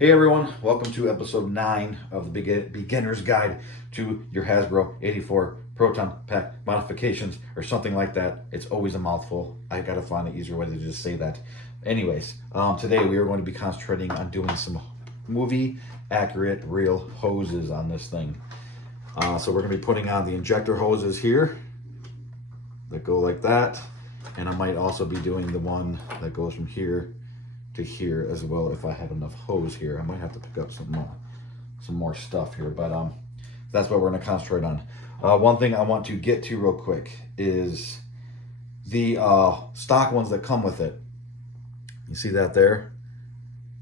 Hey everyone, welcome to episode 9 of the Beginner's Guide to your Hasbro 84 Proton Pack modifications, or something like that. It's always a mouthful. I gotta find an easier way to just say that. Anyways, today we are going to be concentrating on doing some movie accurate real hoses on this thing. So we're gonna be putting on the injector hoses here that go like that, and I might also be doing the one that goes from here to here as well. If I have enough hose here, I might have to pick up some more stuff here, but that's what we're going to concentrate on. One thing I want to get to real quick is the stock ones that come with it. You see that there?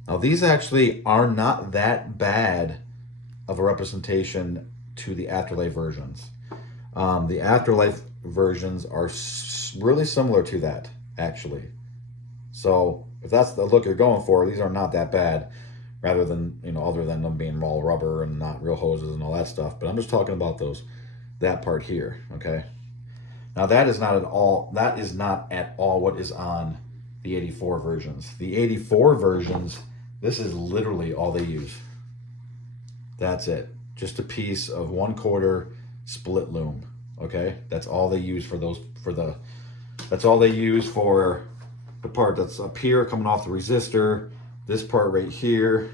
Now these actually are not that bad of a representation to the Afterlife versions. The Afterlife versions are really similar to that, actually. So if that's the look you're going for, these are not that bad, rather than, other than them being all rubber and not real hoses and all that stuff. But I'm just talking about that part here, okay? Now that is not at all what is on the 84 versions. The 84 versions, this is literally all they use. That's it. Just a piece of 1/4 split loom, okay? That's all they use that's all they use for the part that's up here coming off the resistor, this part right here,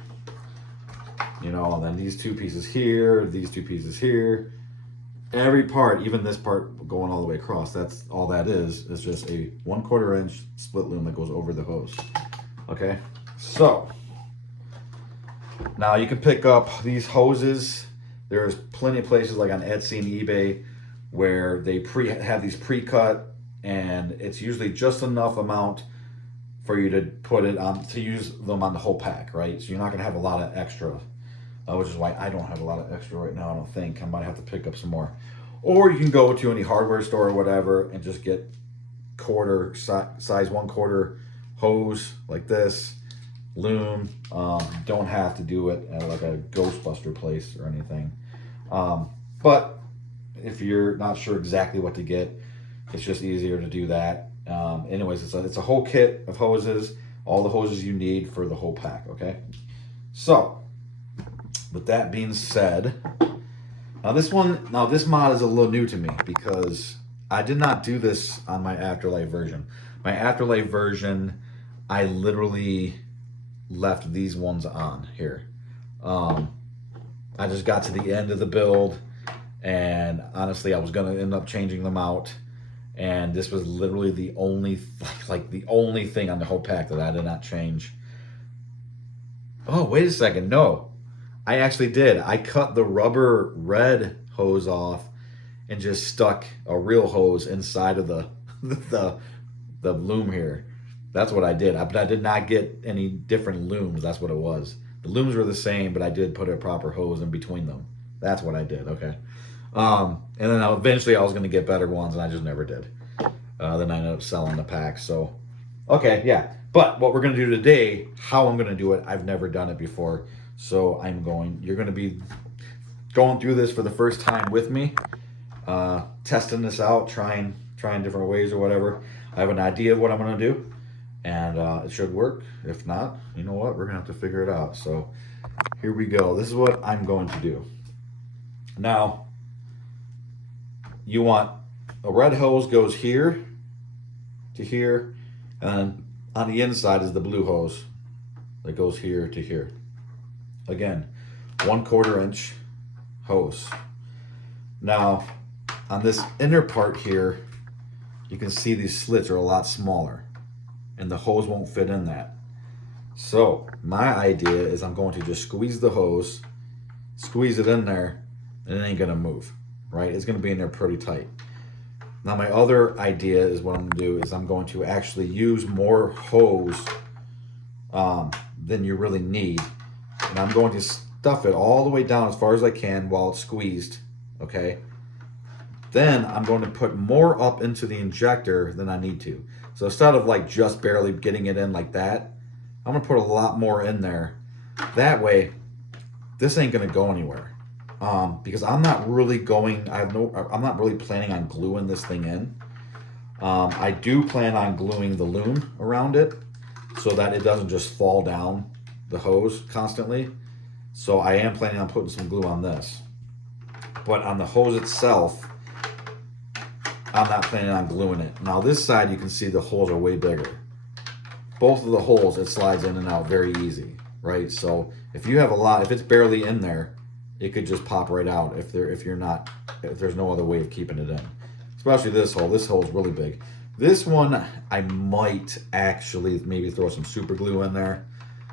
and then these two pieces here, these two pieces here, every part, even this part going all the way across, that's all that is just a 1/4 inch split loom that goes over the hose. Okay, so now you can pick up these hoses. There's plenty of places like on Etsy and eBay where they have these pre-cut, and it's usually just enough amount for you to put it on, to use them on the whole pack, right? So you're not gonna have a lot of extra, which is why I don't have a lot of extra right now. I don't think. I might have to pick up some more. Or you can go to any hardware store or whatever and just get size 1/4 hose like this, loom. Don't have to do it at like a Ghostbuster place or anything. But if you're not sure exactly what to get, it's just easier to do that. Anyways, it's a whole kit of hoses, all the hoses you need for the whole pack, okay? So, with that being said, this mod is a little new to me because I did not do this on my Afterlife version. My Afterlife version, I literally left these ones on here. I just got to the end of the build, and honestly, I was gonna end up changing them out. And this was literally the only thing on the whole pack that I did not change. Oh, wait a second. No, I actually did. I cut the rubber red hose off and just stuck a real hose inside of the loom here. That's what I did. But I did not get any different looms. That's what it was. The looms were the same, but I did put a proper hose in between them. That's what I did. Okay. And then eventually I was going to get better ones, and I just never did. Then I ended up selling the pack. So, okay, yeah. But what we're going to do today, how I'm going to do it, I've never done it before. So you're going to be going through this for the first time with me, testing this out, trying different ways or whatever. I have an idea of what I'm going to do, and it should work. If not, you know what? We're going to have to figure it out. So here we go. This is what I'm going to do. Now, you want a red hose goes here to here, and then on the inside is the blue hose that goes here to here. Again, 1/4 inch hose. Now, on this inner part here, you can see these slits are a lot smaller, and the hose won't fit in that. So my idea is I'm going to just squeeze the hose, squeeze it in there, and it ain't gonna move. Right? It's going to be in there pretty tight. Now my other idea is what I'm going to do is I'm going to actually use more hose than you really need. And I'm going to stuff it all the way down as far as I can while it's squeezed. Okay? Then I'm going to put more up into the injector than I need to. So instead of like just barely getting it in like that, I'm going to put a lot more in there. That way, this ain't going to go anywhere. Because I'm not really planning on gluing this thing in. I do plan on gluing the loom around it so that it doesn't just fall down the hose constantly. So I am planning on putting some glue on this. But on the hose itself, I'm not planning on gluing it. Now this side, you can see the holes are way bigger. Both of the holes, it slides in and out very easy, right? So if you have a lot, if it's barely in there, it could just pop right out if there's no other way of keeping it in. Especially this hole. This hole is really big. This one, I might actually maybe throw some super glue in there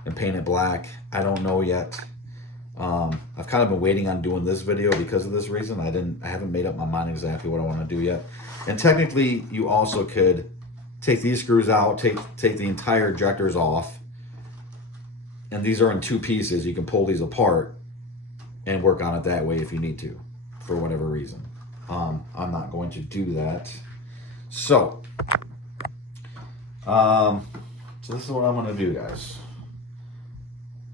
and paint it black. I don't know yet. I've kind of been waiting on doing this video because of this reason. I haven't made up my mind exactly what I want to do yet. And technically, you also could take these screws out, take the entire ejectors off, and these are in two pieces. You can pull these apart and work on it that way if you need to, for whatever reason. I'm not going to do that. So this is what I'm going to do, guys.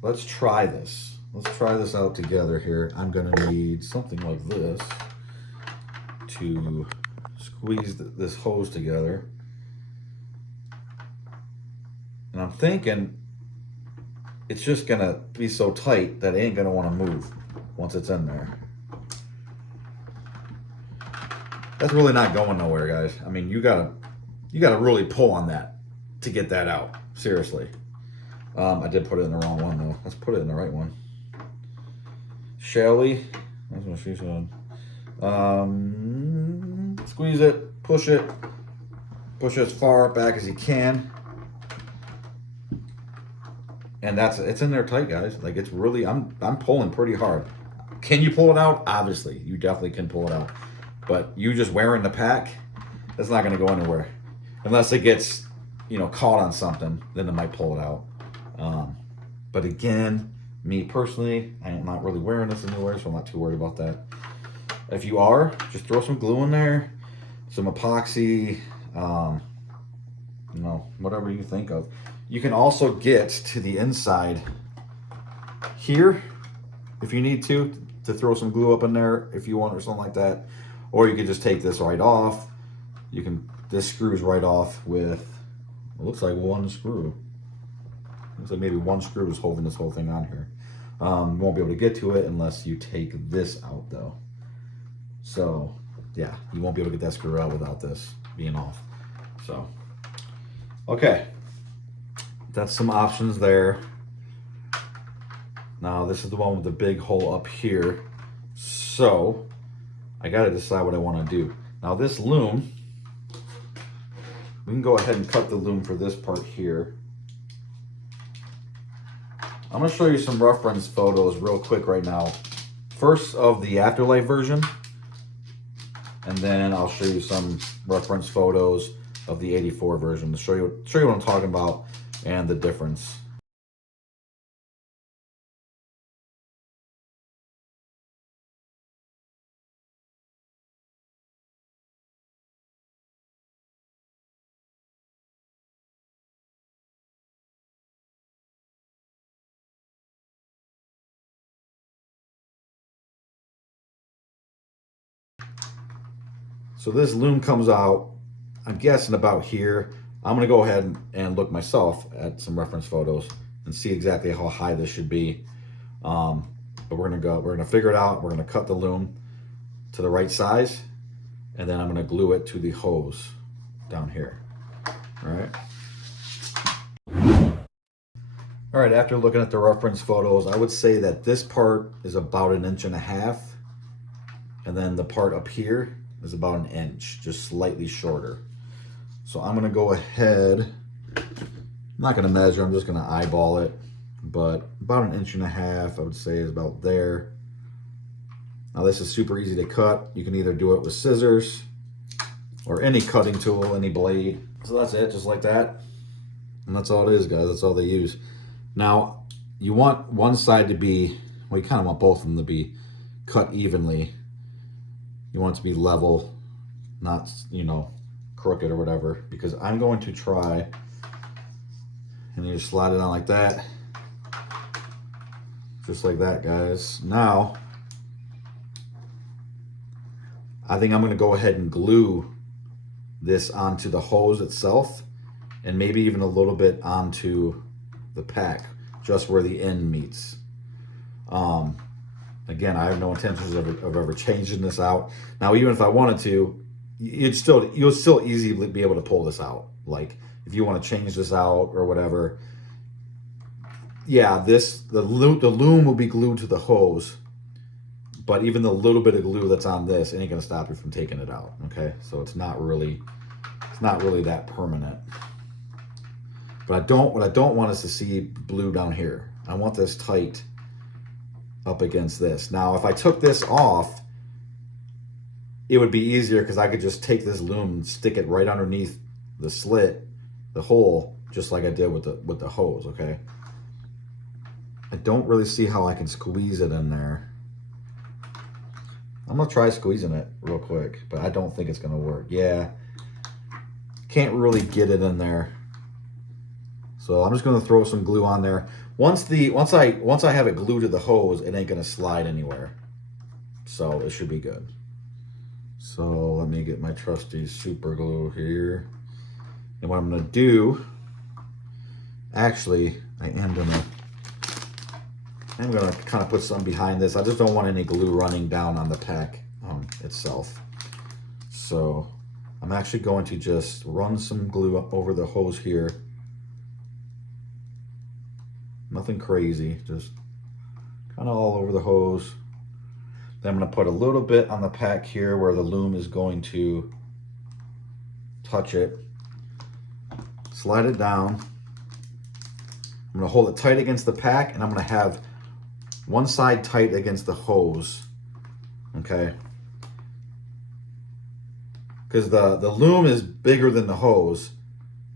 Let's try this. Let's try this out together here. I'm going to need something like this to squeeze this hose together. And I'm thinking it's just going to be so tight that it ain't going to want to move once it's in there. That's really not going nowhere, guys. I mean, you gotta really pull on that to get that out. Seriously. I did put it in the wrong one, though. Let's put it in the right one. Shelly. That's what she said. Squeeze it. Push it. Push it as far back as you can. And it's in there tight, guys. Like, it's really, I'm pulling pretty hard. Can you pull it out? Obviously. You definitely can pull it out. But you just wearing the pack, that's not going to go anywhere. Unless it gets, caught on something, then it might pull it out. But again, me personally, I am not really wearing this anywhere, so I'm not too worried about that. If you are, just throw some glue in there, some epoxy, whatever you think of. You can also get to the inside here, if you need to throw some glue up in there if you want or something like that. Or you could just take this right off. This screws right off with, it looks like one screw. Looks like maybe one screw is holding this whole thing on here. You won't be able to get to it unless you take this out though. So yeah, you won't be able to get that screw out without this being off. So, okay. That's some options there. Now this is the one with the big hole up here. So I got to decide what I want to do. Now this loom, we can go ahead and cut the loom for this part here. I'm going to show you some reference photos real quick right now. First of the Afterlife version, and then I'll show you some reference photos of the 84 version to show you what I'm talking about and the difference. So this loom comes out, I'm guessing about here. I'm gonna go ahead and look myself at some reference photos and see exactly how high this should be. But we're gonna figure it out. We're gonna cut the loom to the right size, and then I'm gonna glue it to the hose down here. All right. All right, after looking at the reference photos, I would say that this part is about 1.5 inches, and then the part up here is about 1 inch, just slightly shorter. So I'm gonna go ahead, I'm not gonna measure, I'm just gonna eyeball it, but about 1.5 inches, I would say, is about there. Now this is super easy to cut. You can either do it with scissors or any cutting tool, any blade. So that's it, just like that. And that's all it is, guys, that's all they use. Now, you want one side to be, well, you kind of want both of them to be cut evenly. You want it to be level, not, crooked or whatever, because I'm going to try, and you just slide it on like that. Just like that, guys. Now, I think I'm going to go ahead and glue this onto the hose itself, and maybe even a little bit onto the pack, just where the end meets. Again, I have no intentions of ever changing this out. Now, even if I wanted to, you'll still easily be able to pull this out. Like if you want to change this out or whatever. Yeah, the loom will be glued to the hose, but even the little bit of glue that's on this ain't gonna stop you from taking it out. Okay, so it's not really that permanent. But what I don't want is to see blue down here. I want this tight up against this. Now, if I took this off, it would be easier because I could just take this loom and stick it right underneath the slit, the hole, just like I did with the hose. Okay. I don't really see how I can squeeze it in there. I'm gonna try squeezing it real quick, but I don't think it's gonna work. Yeah, can't really get it in there. So I'm just gonna throw some glue on there. Once I have it glued to the hose, it ain't gonna slide anywhere. So it should be good. So let me get my trusty super glue here. And what I'm gonna do, actually, I'm gonna kind of put some behind this. I just don't want any glue running down on the pack itself. So I'm actually going to just run some glue up over the hose here. Nothing crazy, just kind of all over the hose. Then I'm going to put a little bit on the pack here where the loom is going to touch it. Slide it down. I'm going to hold it tight against the pack, and I'm going to have one side tight against the hose. Okay, because the loom is bigger than the hose.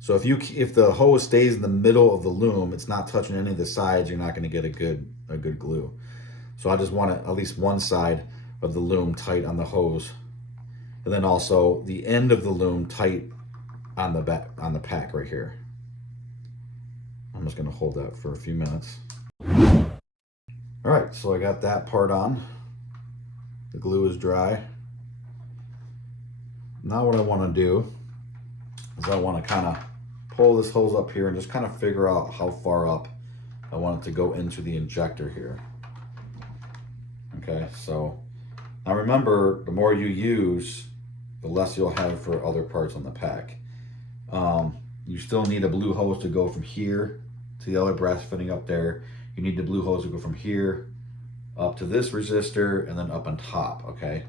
So if the hose stays in the middle of the loom, it's not touching any of the sides, you're not going to get a good glue. So I just want at least one side of the loom tight on the hose, and then also the end of the loom tight on the pack right here. I'm just going to hold that for a few minutes. All right, so I got that part on. The glue is dry. Now what I want to do is I want to kind of pull this hose up here and just kind of figure out how far up I want it to go into the injector here. Okay, so now remember, the more you use, the less you'll have for other parts on the pack. You still need a blue hose to go from here to the other brass fitting up there. You need the blue hose to go from here up to this resistor and then up on top. Okay,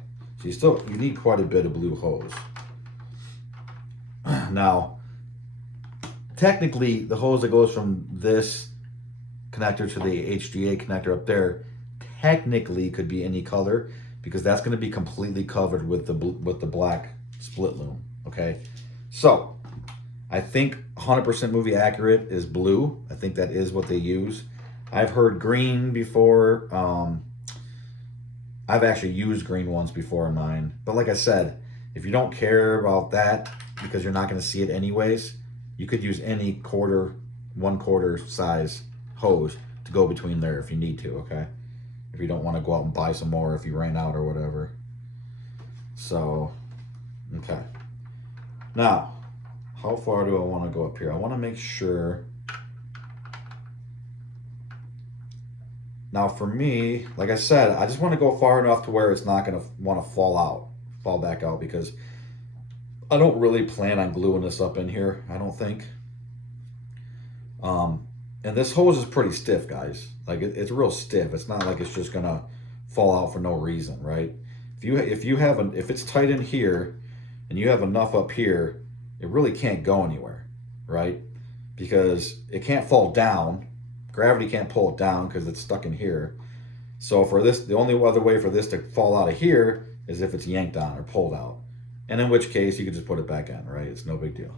so you need quite a bit of blue hose. Now, technically, the hose that goes from this connector to the HGA connector up there technically could be any color, because that's going to be completely covered with the black split loom. Okay, so I think 100% movie accurate is blue. I think that is what they use. I've heard green before. I've actually used green ones before in mine. But like I said, if you don't care about that because you're not going to see it anyways, you could use any 1/4 size hose to go between there if you need to, okay? If you don't want to go out and buy some more if you ran out or whatever. So, okay. Now, how far do I want to go up here? I want to make sure. Now for me, like I said, I just want to go far enough to where it's not going to want to fall back out, because I don't really plan on gluing this up in here, I don't think. And this hose is pretty stiff, guys. Like it's real stiff. It's not like it's just going to fall out for no reason, right? If it's tight in here and you have enough up here, it really can't go anywhere, right? Because it can't fall down. Gravity can't pull it down because it's stuck in here. So for this, the only other way for this to fall out of here is if it's yanked on or pulled out. And in which case you could just put it back in, right? It's no big deal.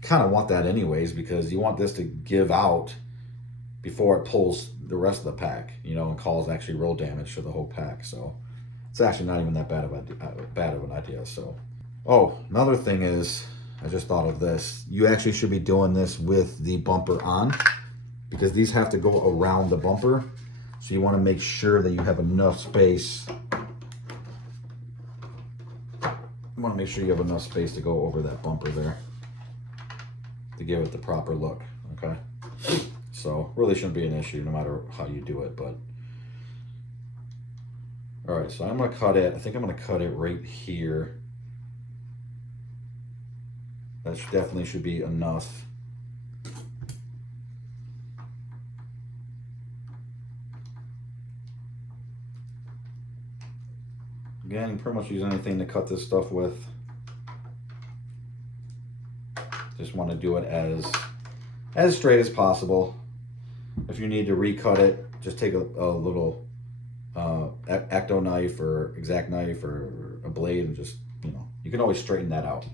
Kind of want that anyways, because you want this to give out before it pulls the rest of the pack, and cause actually real damage to the whole pack. So it's actually not even that bad of an idea. So, another thing is, I just thought of this. You actually should be doing this with the bumper on, because these have to go around the bumper. So you want to make sure that you have enough space. You want to make sure you have enough space to go over that bumper there to give it the proper look, okay? So really shouldn't be an issue no matter how you do it. But all right, so I'm gonna cut it. I think I'm gonna cut it right here. That definitely should be enough. Again, you can pretty much use anything to cut this stuff with. Just want to do it as straight as possible. If you need to recut it, just take a little Ecto knife or Exact knife or a blade and just, you can always straighten that out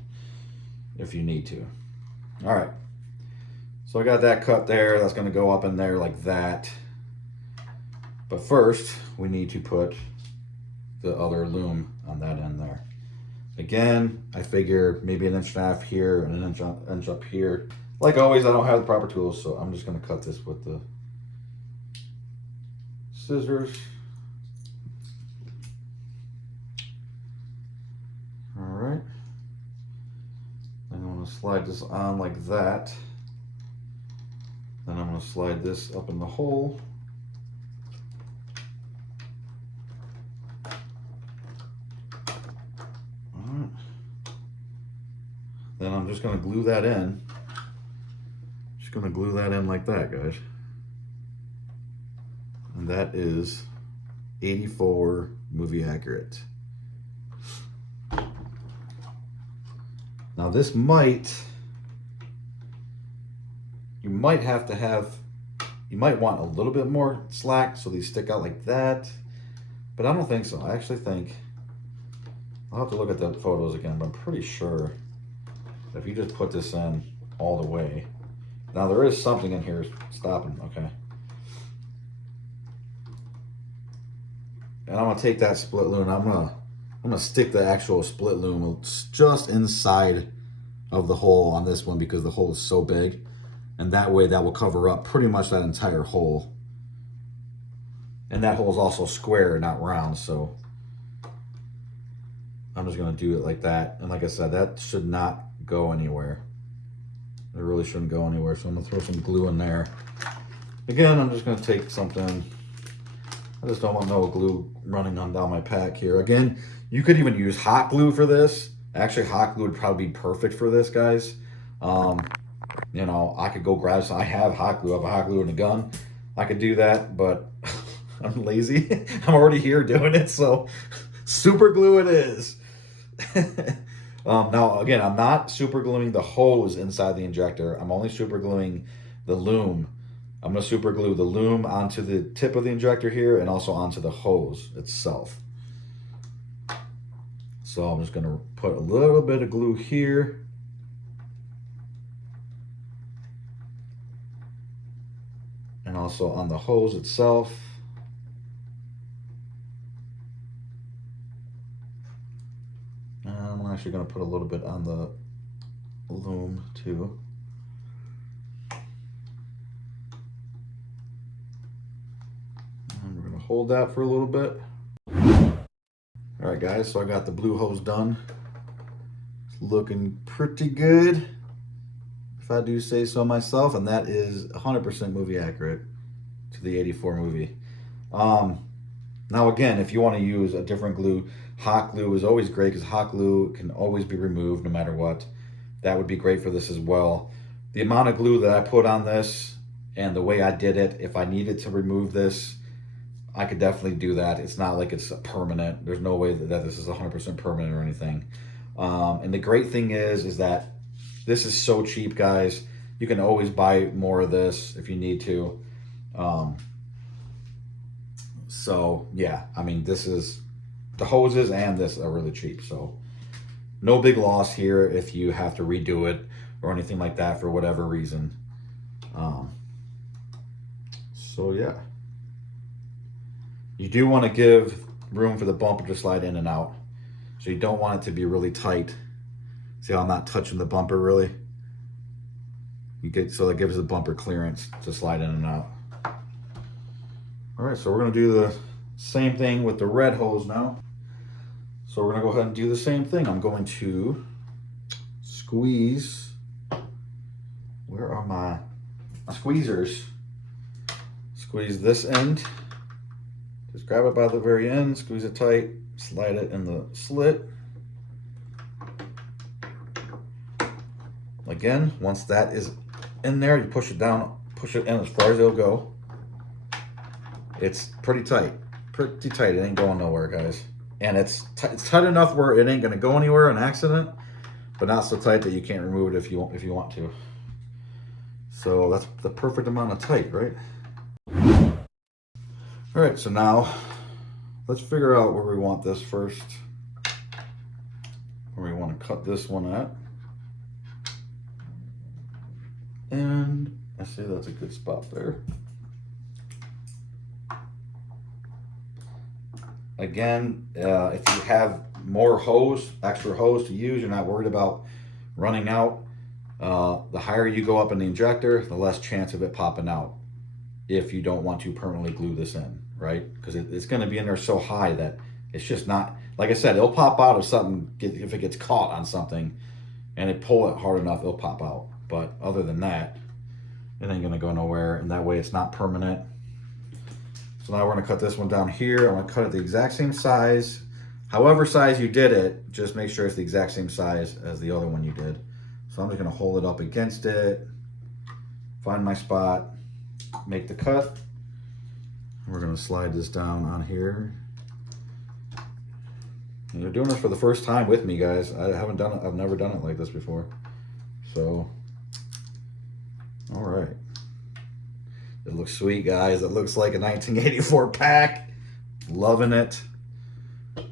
if you need to. All right. So I got that cut there. That's going to go up in there like that. But first, we need to put the other loom on that end there. Again, I figure maybe 1.5 inches here and an inch up here. Like always, I don't have the proper tools, so I'm just going to cut this with the scissors. All right. Then I'm going to slide this on like that. Then I'm going to slide this up in the hole. Then I'm just going to glue that in. Just going to glue that in like that, guys. And that is 84 movie accurate. Now this you might want a little bit more slack so these stick out like that. But I don't think so. I actually think, I'll have to look at the photos again, but I'm pretty sure if you just put this in all the way. Now there is something in here stopping, okay. And I'm gonna take that split loom, I'm gonna stick the actual split loom just inside of the hole on this one because the hole is so big. And that way that will cover up pretty much that entire hole. And that hole is also square, not round, so I'm just gonna do it like that. And like I said, that should not go anywhere. It really shouldn't go anywhere. So I'm gonna throw some glue in there. Again, I'm just gonna take something. I just don't want no glue running on down my pack here. Again, you could even use hot glue for this. Actually, hot glue would probably be perfect for this, guys. I could go grab some. I have hot glue. I have a hot glue in a gun. I could do that, but I'm lazy. I'm already here doing it, so super glue it is. Now, again, I'm not super gluing the hose inside the injector. I'm only super gluing the loom. I'm going to super glue the loom onto the tip of the injector here and also onto the hose itself. So I'm just going to put a little bit of glue here. And also on the hose itself. And I'm actually going to put a little bit on the loom too. And we're going to hold that for a little bit. All right, guys, so I got the blue hose done. It's looking pretty good, if I do say so myself, and that is 100% movie accurate to the 84 movie. Now again, if you want to use a different glue, hot glue is always great because hot glue can always be removed no matter what. That would be great for this as well. The amount of glue that I put on this and the way I did it, if I needed to remove this, I could definitely do that. It's not like it's permanent. There's no way that this is 100% permanent or anything. And the great thing is that this is so cheap, guys. You can always buy more of this if you need to. So yeah, I mean, the hoses and this are really cheap. So no big loss here if you have to redo it or anything like that for whatever reason. So yeah. You do want to give room for the bumper to slide in and out. So you don't want it to be really tight. See how I'm not touching the bumper really? So that gives the bumper clearance to slide in and out. All right, so we're gonna do the same thing with the red hose now. So we're gonna go ahead and do the same thing. I'm going to squeeze, where are my squeezers? Squeeze this end. Just grab it by the very end, squeeze it tight, slide it in the slit. Again, once that is in there, you push it down, push it in as far as it'll go. It's pretty tight. Pretty tight. It ain't going nowhere, guys. And it's tight enough where it ain't going to go anywhere on accident, but not so tight that you can't remove it if you want to. So that's the perfect amount of tight, right? All right, so now let's figure out where we want this first. Where we want to cut this one at. And I see that's a good spot there. Again, if you have more hose, extra hose to use, you're not worried about running out. The higher you go up in the injector, the less chance of it popping out if you don't want to permanently glue this in, right? Because it's going to be in there so high that it's just not, like I said, it'll pop out if something, if it gets caught on something and it pull it hard enough, it'll pop out. But other than that, it ain't going to go nowhere, and that way it's not permanent. So now we're going to cut this one down here. I'm going to cut it the exact same size. However size you did it, just make sure it's the exact same size as the other one you did. So I'm just going to hold it up against it, find my spot, make the cut. We're going to slide this down on here. And you're doing this for the first time with me, guys. I haven't done it. I've never done it like this before. So, all right. It looks sweet, guys. It looks like a 1984 pack. Loving it.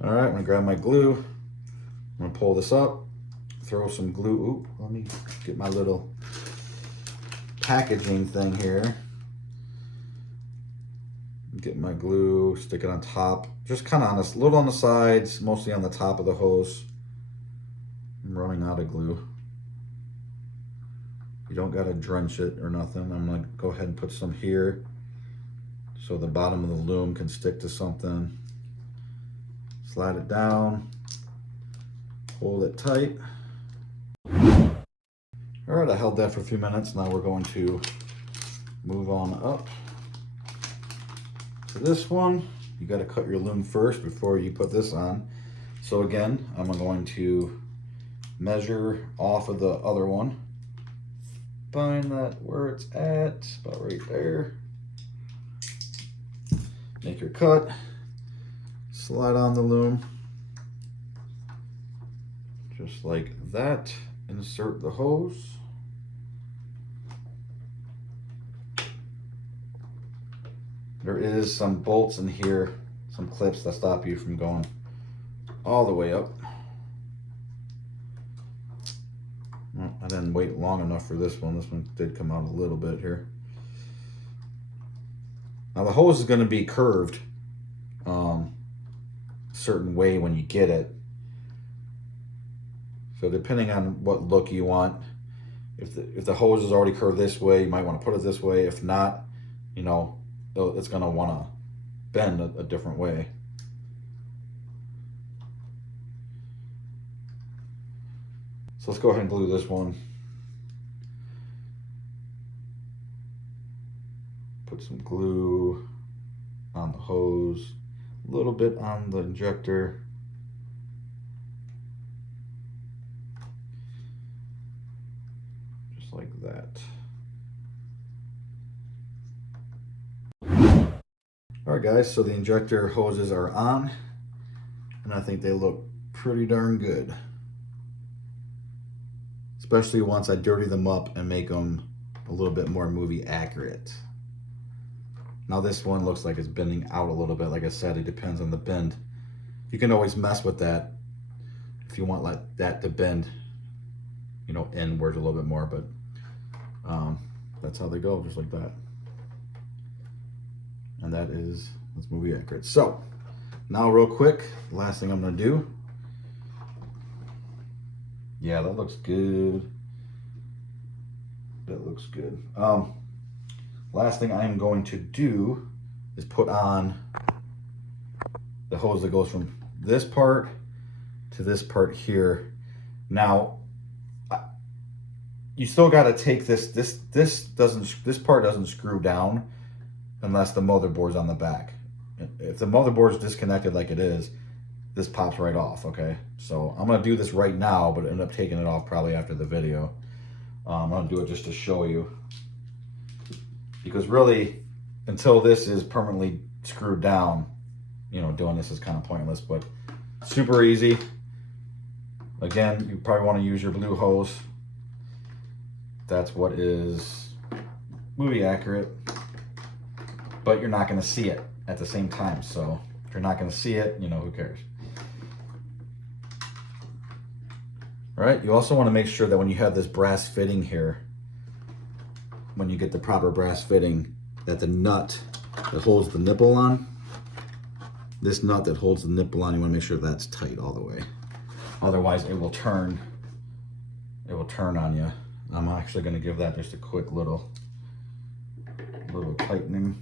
All right, I'm gonna grab my glue. I'm gonna pull this up, throw some glue. Oop, let me get my little packaging thing here. Get my glue, stick it on top. Just kind of on this, little on the sides, mostly on the top of the hose. I'm running out of glue. You don't gotta drench it or nothing. I'm gonna go ahead and put some here so the bottom of the loom can stick to something. Slide it down, hold it tight. All right, I held that for a few minutes. Now we're going to move on up to this one. You gotta cut your loom first before you put this on. So again, I'm going to measure off of the other one. Find that where it's at, about right there. Make your cut, slide on the loom, just like that. Insert the hose. There is some bolts in here, some clips that stop you from going all the way up. Well, I didn't wait long enough for this one. This one did come out a little bit here. Now the hose is going to be curved a certain way when you get it. So depending on what look you want, if the hose is already curved this way, you might want to put it this way. If not, you know, it's going to want to bend a different way. So let's go ahead and glue this one. Put some glue on the hose, a little bit on the injector. Just like that. All right, guys, so the injector hoses are on, and I think they look pretty darn good. Especially once I dirty them up and make them a little bit more movie accurate. Now this one looks like it's bending out a little bit. Like I said, it depends on the bend. You can always mess with that if you want like that to bend, you know, inwards a little bit more, but that's how they go, just like that. And that's movie accurate. So now real quick, the last thing I'm gonna do. Yeah, that looks good. That looks good. Last thing I'm going to do is put on the hose that goes from this part to this part here. Now, you still got to take this part doesn't screw down. unless the motherboard's on the back. If the motherboard's disconnected like it is, this pops right off, okay? So I'm gonna do this right now, but end up taking it off probably after the video. I'm gonna do it just to show you. Because really, until this is permanently screwed down, you know, doing this is kind of pointless, but super easy. Again, you probably wanna use your blue hose. That's what is movie accurate, but you're not gonna see it at the same time. So if you're not gonna see it, you know, who cares? All right, you also wanna make sure that when you have this brass fitting here, when you get the proper brass fitting, that the nut that holds the nipple on, this nut that holds the nipple on, you wanna make sure that's tight all the way. Otherwise it will turn on you. I'm actually gonna give that just a quick little tightening.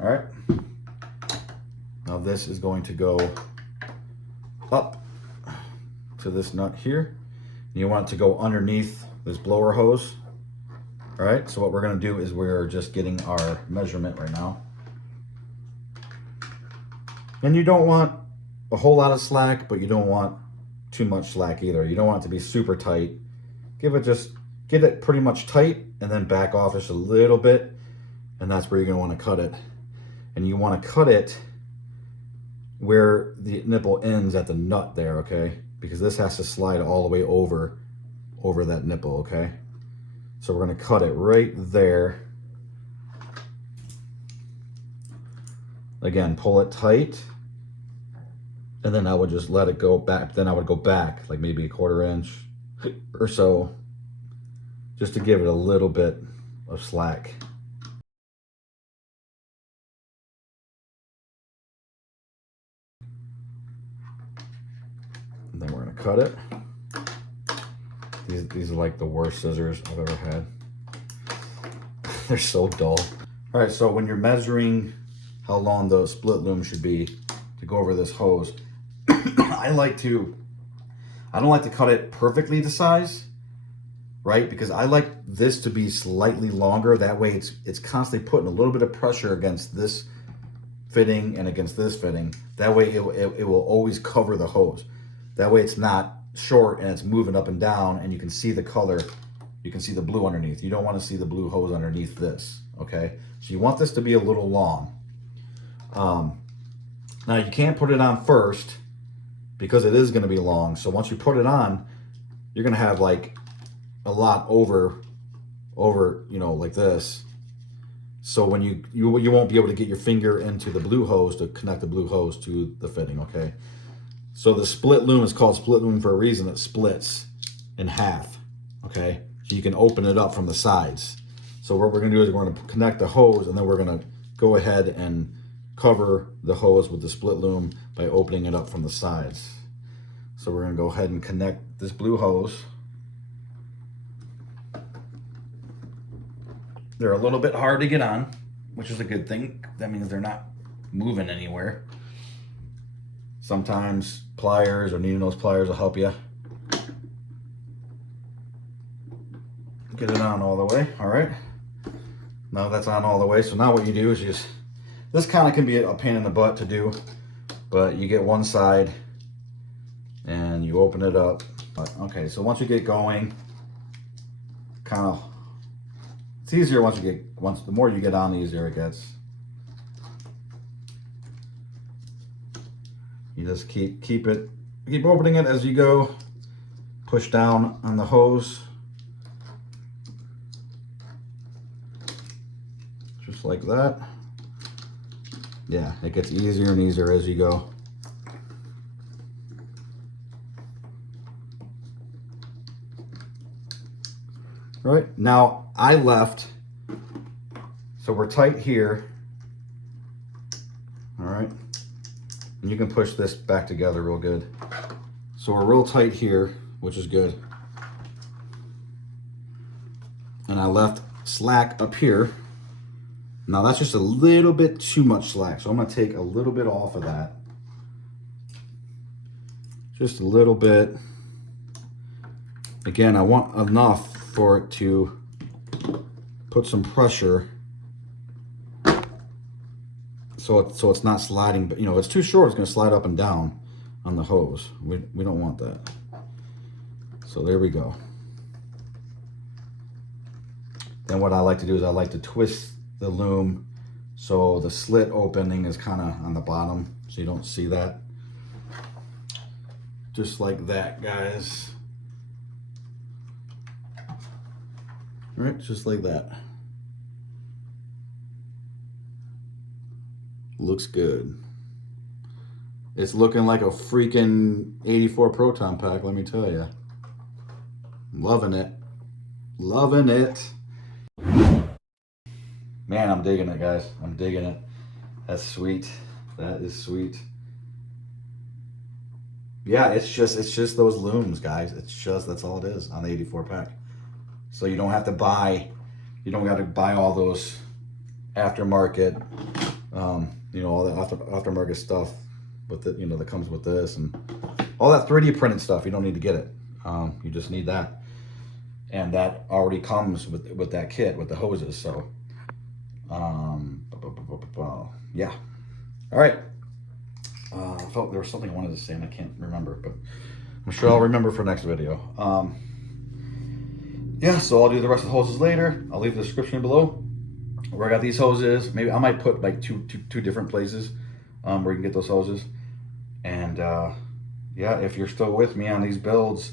All right, now this is going to go up to this nut here. You want it to go underneath this blower hose. All right, so what we're gonna do is we're just getting our measurement right now. And you don't want a whole lot of slack, but you don't want too much slack either. You don't want it to be super tight. Get it pretty much tight and then back off just a little bit, and that's where you're gonna wanna cut it. And you wanna cut it where the nipple ends at the nut there, okay? Because this has to slide all the way over that nipple, okay? So we're gonna cut it right there. Again, pull it tight, and then I would just let it go back. Then I would go back like maybe a 1/4 inch or so, just to give it a little bit of slack. And then we're gonna cut it. These are like the worst scissors I've ever had. They're so dull. All right, so when you're measuring how long the split loom should be to go over this hose, I don't like to cut it perfectly to size, right? Because I like this to be slightly longer. That way it's constantly putting a little bit of pressure against this fitting and against this fitting. That way it will always cover the hose. That way it's not short and it's moving up and down, and you can see the color. You can see the blue underneath. You don't want to see the blue hose underneath this, okay? So you want this to be a little long. Now you can't put it on first because it is going to be long. So once you put it on, you're going to have like a lot over, you know, like this. So when you won't be able to get your finger into the blue hose to connect the blue hose to the fitting, okay? So the split loom is called split loom for a reason. It splits in half, okay? So you can open it up from the sides. So what we're gonna do is we're gonna connect the hose, and then we're gonna go ahead and cover the hose with the split loom by opening it up from the sides. So we're gonna go ahead and connect this blue hose. They're a little bit hard to get on, which is a good thing. That means they're not moving anywhere. Sometimes pliers or needle nose pliers will help you get it on all the way. All right, now that's on all the way. So now what you do is this kind of can be a pain in the butt to do, but you get one side and you open it up. Okay, so once you get going, it's easier the more you get on, the easier it gets. You just keep opening it as you go. Push down on the hose, just like that. Yeah, it gets easier and easier as you go. Right, now I left, so we're tight here. All right, and you can push this back together real good. So we're real tight here, which is good. And I left slack up here. Now that's just a little bit too much slack, so I'm gonna take a little bit off of that. Just a little bit. Again, I want enough for it to put some pressure so it's not sliding, but you know, if it's too short, it's going to slide up and down on the hose. We don't want that. So there we go. Then what I like to do is I like to twist the loom so the slit opening is kind of on the bottom, so you don't see that. Just like that, guys. All right, just like that. Looks good. It's looking like a freaking 84 Proton pack, let me tell you. Loving it. Loving it. Man, I'm digging it, guys. I'm digging it. That's sweet. That is sweet. Yeah, it's just those looms, guys. That's all it is on the 84 pack. So you don't have to buy, you don't got to buy all those aftermarket, you know, all the aftermarket stuff with it, you know, that comes with this and all that 3D printed stuff. You don't need to get it. You just need that, and that already comes with that kit with the hoses. So, yeah. All right. I felt there was something I wanted to say and I can't remember, but I'm sure I'll remember for next video. Yeah, so I'll do the rest of the hoses later. I'll leave the description below where I got these hoses. Maybe I might put like two different places where you can get those hoses. And yeah, if you're still with me on these builds,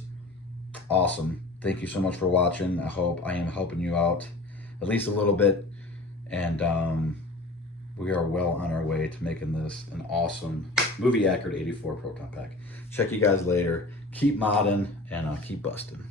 awesome. Thank you so much for watching. I hope I am helping you out at least a little bit. And we are well on our way to making this an awesome movie accurate 84 Proton pack. Check you guys later. Keep modding and keep busting.